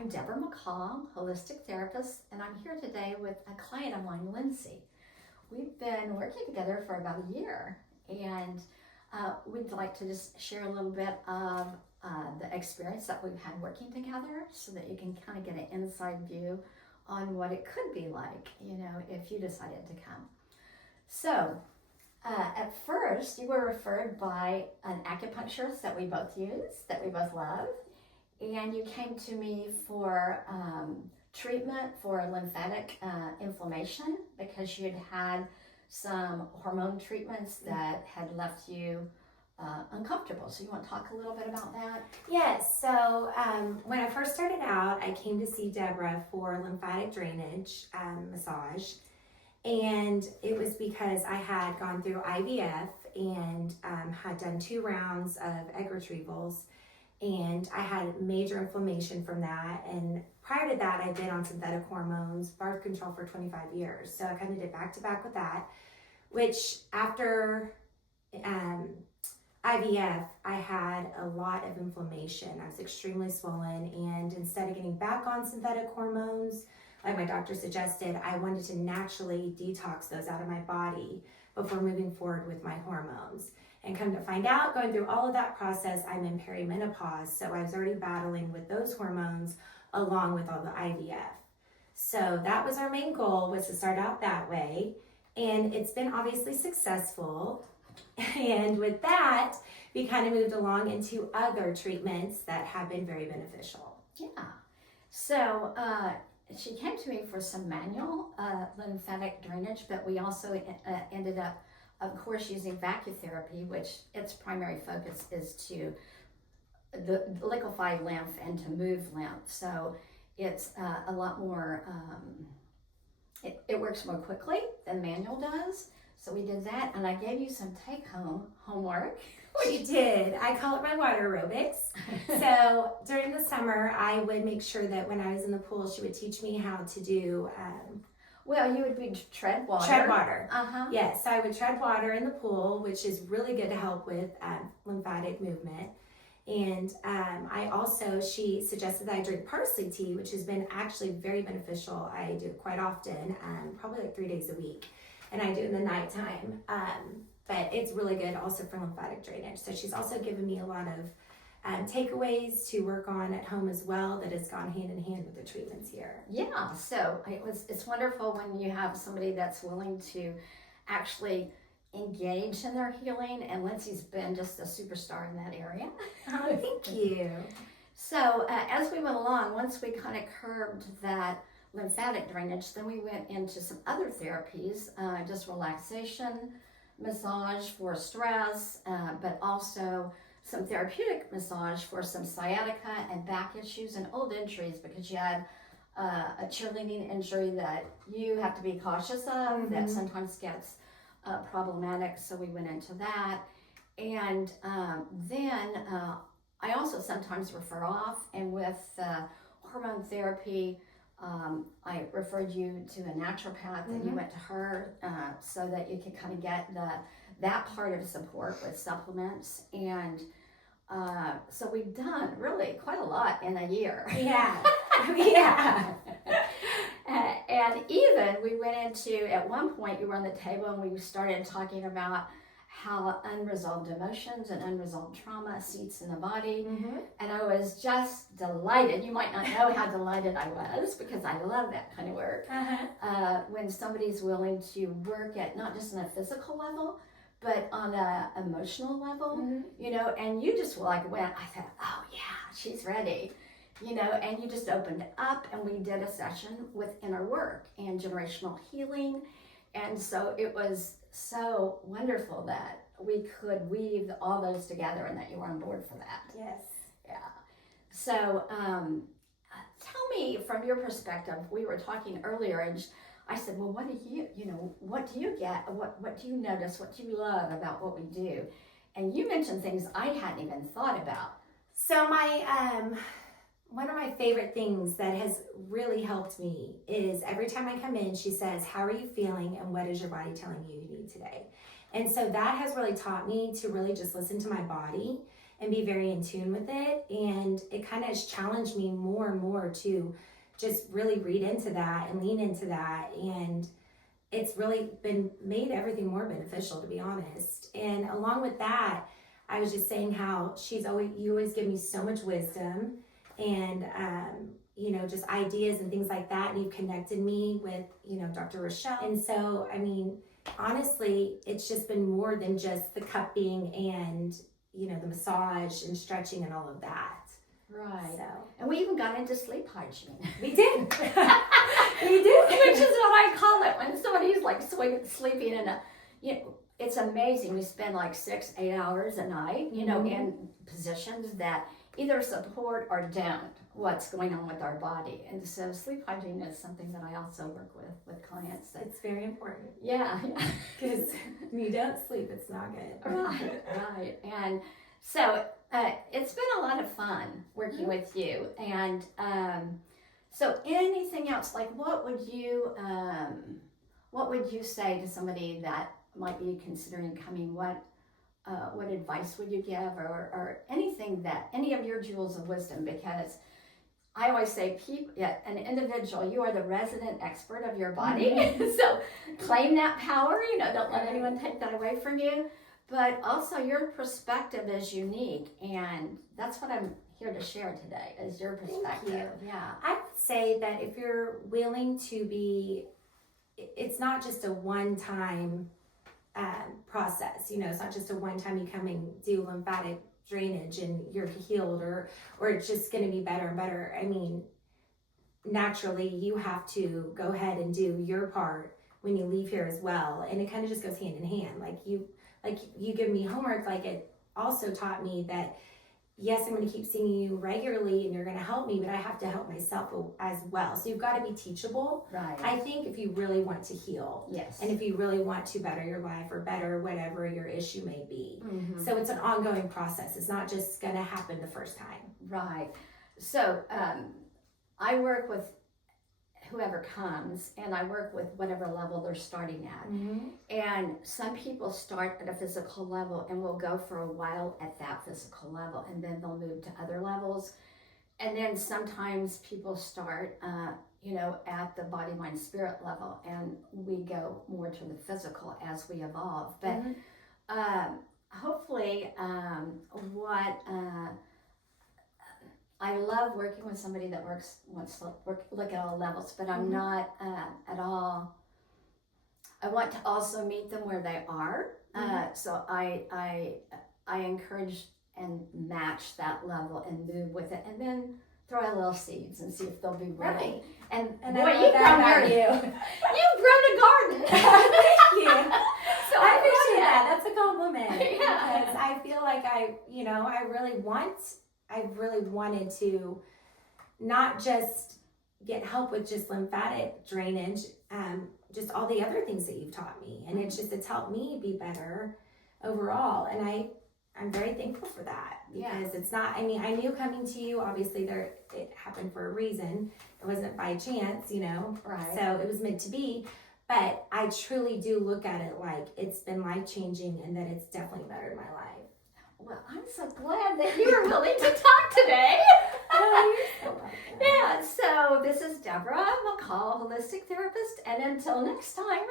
I'm Deborah McCall, holistic therapist, and I'm here today with a client of mine, Lindsay. We've been working together for about a year, and we'd like to just share a little bit of the experience that we've had working together so that you can kind of get an inside view on what it could be like, if you decided to come. So, at first, you were referred by an acupuncturist that we both use, that we both love, and you came to me for treatment for lymphatic inflammation because you'd had some hormone treatments that had left you uncomfortable. So you want to talk a little bit about that? Yes, so when I first started out, I came to see Deborah for lymphatic drainage massage. And it was because I had gone through IVF and had done 2 rounds of egg retrievals, and I had major inflammation from that. And prior to that, I'd been on synthetic hormones, birth control for 25 years. So I kind of did back to back with that, which after IVF, I had a lot of inflammation. I was extremely swollen, and instead of getting back on synthetic hormones, like my doctor suggested, I wanted to naturally detox those out of my body before moving forward with my hormones. And come to find out, going through all of that process, I'm in perimenopause, so I was already battling with those hormones along with all the IVF. So that was our main goal, was to start out that way, and it's been obviously successful. And with that, we kind of moved along into other treatments that have been very beneficial. Yeah. So she came to me for some manual lymphatic drainage, but we also ended up, of course, using VacuTherapy, which its primary focus is to liquefy lymph and to move lymph. So it's a lot more, it works more quickly than manual does. So we did that, and I gave you some take-home homework. She did. I call it my water aerobics. So during the summer, I would make sure that when I was in the pool, she would teach me how to do... well, you would be tread water. Tread water. Uh-huh. Yes, so I would tread water in the pool, which is really good to help with lymphatic movement. And she suggested that I drink parsley tea, which has been actually very beneficial. I do it quite often, probably like 3 days a week. And I do it in the nighttime. But it's really good also for lymphatic drainage. So she's also given me a lot of takeaways to work on at home as well that has gone hand in hand with the treatments here. Yeah, so it's wonderful when you have somebody that's willing to actually engage in their healing, and Lindsay's been just a superstar in that area. Oh, thank you. So as we went along, once we kind of curbed that lymphatic drainage, then we went into some other therapies, just relaxation, massage for stress, but also some therapeutic massage for some sciatica and back issues and old injuries, because you had a cheerleading injury that you have to be cautious of, that sometimes gets problematic, so we went into that. And then I also sometimes refer off, and with hormone therapy, I referred you to a naturopath, and you went to her so that you could kind of get that part of support with supplements. And so we've done really quite a lot in a year. Yeah. Yeah. And even we went into, at one point you were on the table and we started talking about how unresolved emotions and unresolved trauma seats in the body. And I was just delighted. You might not know how delighted I was, because I love that kind of work. When somebody's willing to work at not just on a physical level, but on an emotional level, and you just went, I thought, oh yeah, she's ready, and you just opened up, and we did a session with inner work and generational healing. And so it was so wonderful that we could weave all those together, and that you were on board for that. Yes. Yeah. So tell me from your perspective, we were talking earlier, and I said, well, what do you get? What do you notice? What do you love about what we do? And you mentioned things I hadn't even thought about. So one of my favorite things that has really helped me is every time I come in, she says, how are you feeling and what is your body telling you need today? And so that has really taught me to really just listen to my body and be very in tune with it. And it kind of has challenged me more and more to just really read into that and lean into that. And it's really been made everything more beneficial, to be honest. And along with that, I was just saying how you always give me so much wisdom and, just ideas and things like that. And you've connected me with, Dr. Rochelle. And so, honestly, it's just been more than just the cupping and, the massage and stretching and all of that. Right. So. And we even got into sleep hygiene. We did. We did. Which is what I call it when somebody's like sleeping in a, it's amazing. We spend like 6-8 hours a night, in positions that either support or don't what's going on with our body. And so sleep hygiene is something that I also work with clients. It's very important. Yeah. Because when you don't sleep, it's not good. Right. And so it's been a lot of fun working with you. And so anything else, like what would you say to somebody that might be considering coming? What advice would you give, or anything any of your jewels of wisdom? Because I always say, an individual, you are the resident expert of your body. Mm-hmm. So claim that power, don't let anyone take that away from you. But also your perspective is unique, and that's what I'm here to share today, is your perspective. Thank you. Yeah. I would say that if you're willing to it's not just a one-time process, it's not just a one-time you come and do lymphatic drainage and you're healed, or it's just going to be better and better. Naturally you have to go ahead and do your part when you leave here as well, and it kind of just goes hand in hand. Like you give me homework, like it also taught me that yes, I'm going to keep seeing you regularly and you're going to help me, but I have to help myself as well. So you've got to be teachable. Right. I think if you really want to heal. Yes. And if you really want to better your life or better whatever your issue may be. Mm-hmm. So it's an ongoing process. It's not just going to happen the first time. Right. So I work with whoever comes, and I work with whatever level they're starting at. Mm-hmm. And some people start at a physical level and will go for a while at that physical level, and then they'll move to other levels. And then sometimes people start, at the body, mind, spirit level, and we go more to the physical as we evolve. But hopefully, I love working with somebody that wants to look at all levels, but I'm not at all. I want to also meet them where they are. So I encourage and match that level and move with it, and then throw out little seeds and see if they'll be ready. Right. And boy, you've grown you've grown a garden. Thank you. So I appreciate that. That's a compliment. Yeah. Because I feel like I've really wanted to not just get help with just lymphatic drainage, just all the other things that you've taught me. And it's helped me be better overall. And I'm very thankful for that, because it's not, I knew coming to you, obviously it happened for a reason. It wasn't by chance, Right. So it was meant to be. But I truly do look at it like it's been life-changing, and that it's definitely bettered my life. Well, I'm so glad that you were willing to talk today. Oh, you're so welcome. Yeah, so this is Deborah McCall, holistic therapist, and until next time.